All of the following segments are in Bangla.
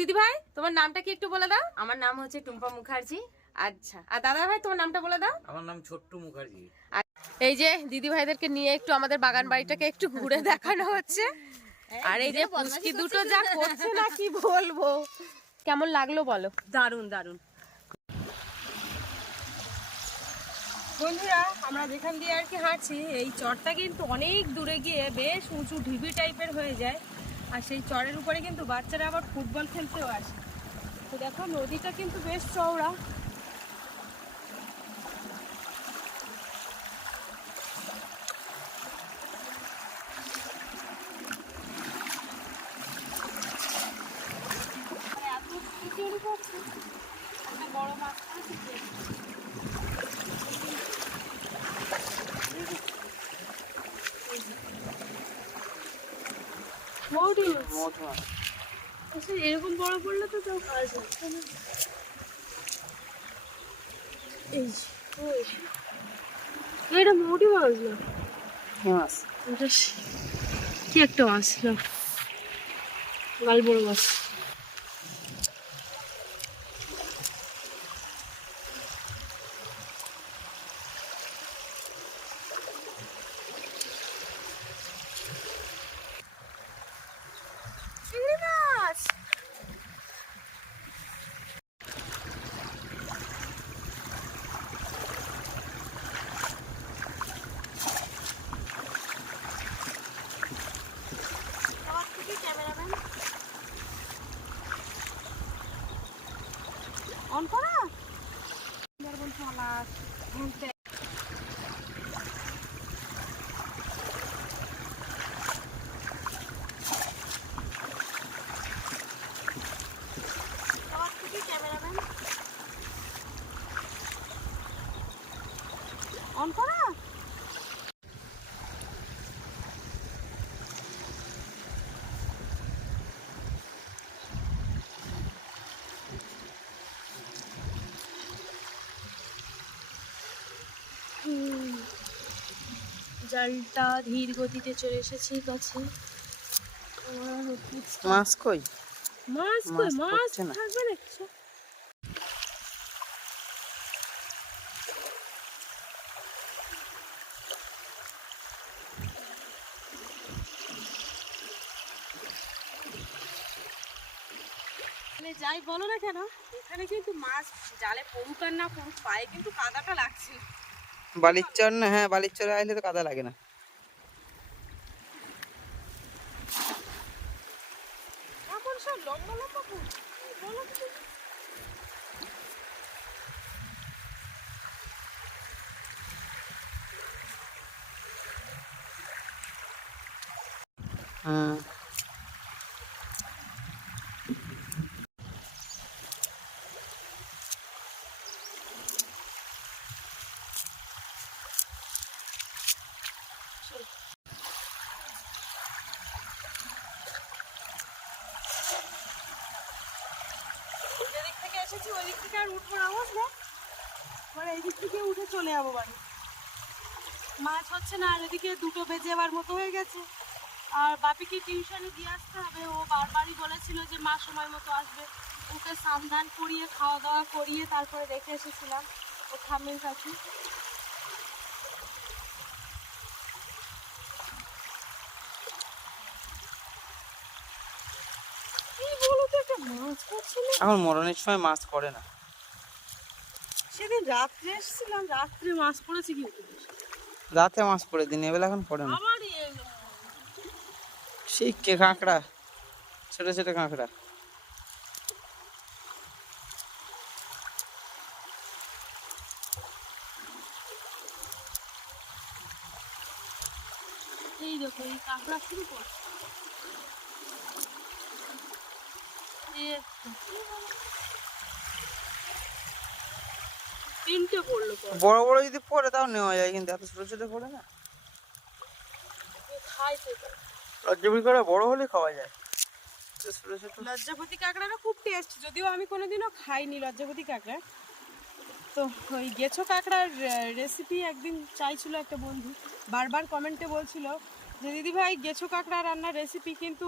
দিদি ভাই তোমার নামটা কি একটু বলে দাও। আমার নাম হচ্ছে টুম্পা মুখার্জি। আচ্ছা, আর দাদা ভাই তোমার নামটা বলে দাও। আমার নাম ছোট্টু মুখার্জি। এই যে দিদি ভাইদেরকে নিয়ে একটু আমাদের বাগান বাড়িটাকে একটু ঘুরে দেখানো হচ্ছে। আর এই যে পুচকি দুটো যা করছে না কি বলবো। কেমন লাগলো বলো? দারুণ দারুণ। বন্ধুরা আমরা যেখান দিয়ে আর কি হাঁটছি এই চরটা কিন্তু অনেক দূরে গিয়ে বেশ উঁচু ঢিবি টাইপের হয়ে যায়। আর সেই চরের উপরে কিন্তু বাচ্চারা আবার ফুটবল খেলতেও আসে। তো দেখো নদীটা কিন্তু বেশ চওড়া। এত খিচুড়ি করছে, একটা বড় মাছ আছে। এরকম বড় পড়লে তো তাও কাজ হচ্ছে না। এই এটা মোটি মাছ না, মাছ এটা কি একটা মাছ না, গাল বড় মাছ। চিংড়ি মাছ। ক্যামেরাম্যান অন করা সুন্দরবন মাছ ঘুরতে। ক্যামেরাম্যান অন করা। জালটা ধীর গতিতে চলে এসেছে কাছে। মাছ কই? মাছ কই? মাছ থাকবে না কিছু। যাই বলো না কেন এখানে কিন্তু মাছ জালে পড়ুক আর না পড়ুক পায়ে কিন্তু কাদাটা লাগছে। বালির চর না? হ্যাঁ, বালির চরে আইলে তো কাদা লাগে না। এখন সব লম্বা লম্বা বলো তো। হুম, যেদিক থেকে এসেছি ওই দিক থেকে আর উঠবো না বুঝলে, মানে এই দিক থেকে উঠে চলে যাবো বাড়ি। মাছ হচ্ছে না আর এদিকে 2টো বেজে যাবার মতো হয়ে গেছে। আর বাপিকে টিউশনে দিয়ে আসতে হবে, ও বারবারই বলেছিল যে মা সময় মতো আসবে। ওকে সাবধান করিয়ে খাওয়া দাওয়া করিয়ে তারপরে রেখে এসেছিলাম ও ঠাম্মির কাছে। কি বলো তো, একটা মাছ পড়ছিল। এখন মরণের সময় মাছ পড়ে না। সেদিন রাত্রে এসেছিলাম, রাত্রে মাছ পড়েছে কিন্তু রাতে মাছ পড়ে, দিনের বেলা এখন পড়ে না। আমার সেই কাঁকড়া, ছোট ছোট কাঁকড়া। এই দেখো এই কাঁকড়া শুরু কর। তিনটে পড়লো, বড় বড় যদি পড়ে তাও নেওয়া যায়, কিন্তু এত ছোট ছোট পড়ে না। খাই সেটা। লজ্জাবি করে বড় হলে খাওয়া যায়। ছোট ছোট লজ্জাপতি কাঁকড়াটা খুব টেস্ট, যদিও আমি কোনোদিনও খাইনি লজ্জাপতি কাঁকড়া। তো ওই গেছো কাঁকড়ার রেসিপি একদিন চাইছিল একটা বন্ধু, বারবার কমেন্টে বলছিল যে দিদি ভাই গেছো কাঁকড়া রান্নার রেসিপি কিন্তু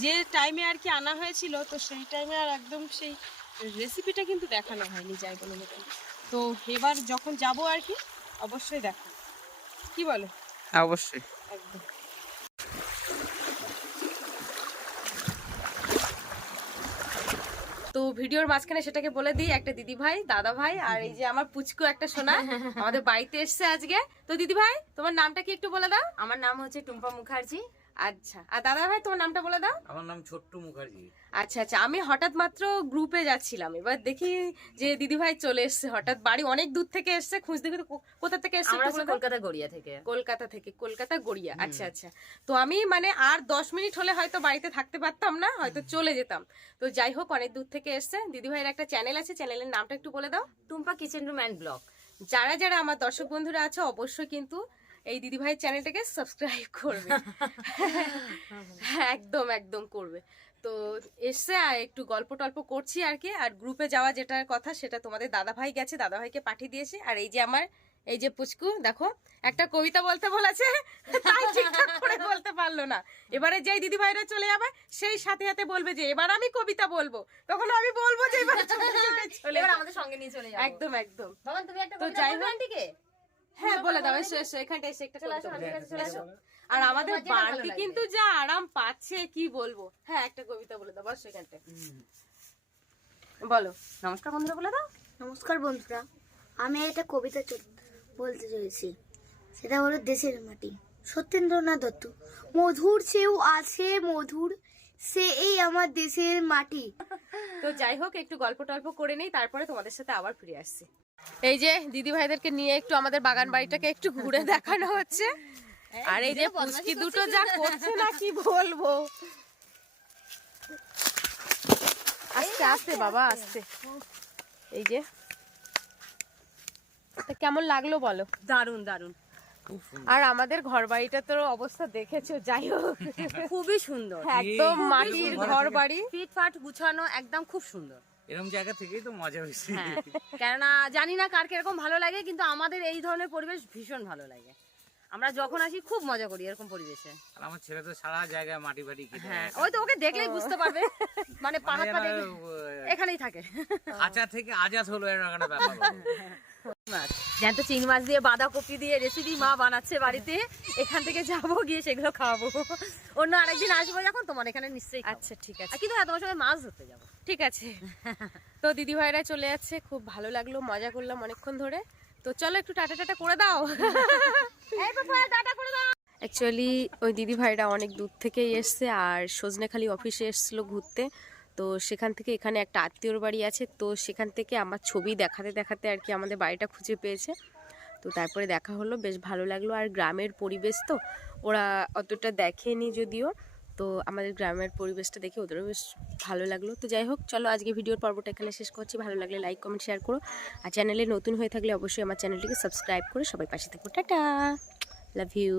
যে টাইমে আর কি আনা হয়েছিল, তো সেই টাইমে আর একদম সেই রেসিপিটা কিন্তু দেখানো হয়নি যাই কোনো মতো। তো এবার যখন যাব আর কি অবশ্যই দেখো, কি বলো? হ্যাঁ অবশ্যই। একদম। তো ভিডিওর মাঝখানে সেটাকে বলে দিই, একটা দিদি ভাই, দাদা ভাই, আর এই যে আমার পুচকু একটা সোনা আমাদের বাড়িতে এসছে আজকে। তো দিদি ভাই তোমার নামটা কি একটু বলে দাও? আমার নাম হচ্ছে টুম্পা মুখার্জি। আচ্ছা, আর দাদা ভাই তোমার নামটা বলে দাও। আমার নাম ছোট্টু মুখার্জি। আচ্ছা আচ্ছা, আমি হঠাৎ মাত্র গ্রুপে যাচ্ছিলাম, এবার দেখি যে দিদি ভাই চলে এসছে হঠাৎ, বাড়ি অনেক দূর থেকে এসছে, খুঁজতে খুঁজতে কোথা থেকে এসছে আমরা একটু বলে দাও? কলকাতা গড়িয়া থেকে। কলকাতা থেকে, কলকাতা গড়িয়া। আচ্ছা আচ্ছা, তো আমি মানে আর 10 মিনিট হলে হয়তো বাড়িতে থাকতে পারতাম না, হয়তো চলে যেতাম। তো যাই হোক, অনেক দূর থেকে এসছে। দিদি ভাইয়ের একটা চ্যানেল আছে, চ্যানেলের নামটা একটু বলে দাও। Tumpa kitchen room and blog. যারা যারা আমার দর্শক বন্ধুরা আছে অবশ্যই কিন্তু এই দিদি ভাইয়ের চ্যানেলটাকে সাবস্ক্রাইব করবে। একদম একদম করবে। তো এসছে আর একটু গল্প টল্প করছি আর কি। আর গ্রুপে যাওয়া যেটার কথা সেটা তোমাদের দাদা ভাই গেছে, দাদা ভাইকে পাঠিয়ে দিয়েছে। আর এই যে আমার এই যে পুচকু দেখো, একটা কবিতা বলতে বলেছে, তাই ঠিকঠাক করে বলতে পারলো না। এবারে যেই দিদি ভাইরা চলে যাবে সেই সাথে সাথে বলবে যে এবার আমি কবিতা বলবো, তখন আমি বলবো যে এবার চলে এবার যাও। আমাদের সঙ্গে নিয়ে চলে যাও। একদম একদম। বাবান তুমি একটা তো কবিতা যাই বলবে হোক। আন্টিকে? হ্যাঁ বলে দাও, এসো এসো, এখানটা এসে একটা চলে আসো, কবিতা আমার বলে কাছে চলে আসো। আর আমাদের তোমার যেটা ভালো বাড়ি লাগে। কিন্তু যা আরাম পাচ্ছে কি বলবো। হ্যাঁ একটা কবিতা বলে দাও, বস এখানটা বলো। নমস্কার বন্ধুরা বলে দাও। নমস্কার বন্ধুরা, আমি একটা কবিতা বলতে চলেছি। সেটা হলো দেশের মাটি, সত্যেন্দ্রনাথ দত্ত। মধুর চেয়েও আছে মধুর, সে এই আমার দেশের মাটি। তো যাই হোক, একটু গল্প টল্প করে নেই, তারপরে তোমাদের সাথে আবার ফিরে আসছি। এই যে দিদি ভাইদেরকে নিয়ে একটু আমাদের বাগান বাড়িটাকে একটু ঘুরে দেখানো হচ্ছে। আর এই যে পুচকি দুটো যা করছে না কি বলবো। আস্তে আস্তে বাবা আস্তে। এই যে তা কেমন লাগলো বলো? দারুন দারুন, আর আমাদের ঘর বাড়িটা তো অবস্থা দেখেছো, যাই হোক খুবই সুন্দর, একদম মাটির ঘর বাড়ি, ফিটফাট গুছানো, একদম খুব সুন্দর। এরকম জায়গা থেকেই তো মজা হয়েছে। হ্যাঁ, কেননা জানি না কার কিরকম ভালো লাগে, কিন্তু আমাদের এই ধরনের পরিবেশ ভীষণ ভালো লাগে। আমরা যখন আসি খুব মজা করি এরকম পরিবেশে। আর আমার ছেলে তো সারা জায়গায় মাটি ফাটি কেটে হ্যাঁ, ওই তো ওকে দেখলেই বুঝতে পারবে, মানে পাহাড় পা দেখে এখানেই থাকে। খাঁচা থেকে আজাদ হলো এর একটা ব্যাপার হলো। জ্যান্ত চিংড়ি মাছ দিয়ে বাঁধাকপি দিয়ে রেসিপি মা বানাচ্ছে বাড়িতে, এখান থেকে যাবো গিয়ে সেগুলো খাবো। অন্য আরেকদিন আসবো যখন তোমার এখানে নিশ্চয়ই খাবো। আচ্ছা ঠিক আছে আর কিন্তু হ্যাঁ, তোমার সঙ্গে মাছ ধরতে যাবো। ঠিক আছে। তো দিদি ভাইরা চলে যাচ্ছে, খুব ভালো লাগলো, মজা করলাম অনেকক্ষণ ধরে। তো চলো একটু টাটা টাটা করে দাও। অ্যাকচুয়ালি ওই দিদি ভাইরা অনেক দূর থেকেই এসছে, আর সজনেখালি অফিসে এসছিল ঘুরতে। তো সেখান থেকে এখানে একটা আত্মীয়র বাড়ি আছে, তো সেখান থেকে আমার ছবি দেখাতে দেখাতে আর কি আমাদের বাড়িটা খুঁজে পেয়েছে। তো তারপরে দেখা হলো, বেশ ভালো লাগলো। আর গ্রামের পরিবেশ তো ওরা অতটা দেখেনি যদিও, তো আমাদের গ্রামের পরিবেশটা দেখে ওদেরও বেশ ভালো লাগলো। তো যাই হোক, চলো আজকে ভিডিওর পর্বটা এখানে শেষ করছি। ভালো লাগলে লাইক কমেন্ট শেয়ার করো, আর চ্যানেলে নতুন হয়ে থাকলে অবশ্যই আমার চ্যানেলটিকে সাবস্ক্রাইব করে সবাই পাশে থাকো। Tata, love you.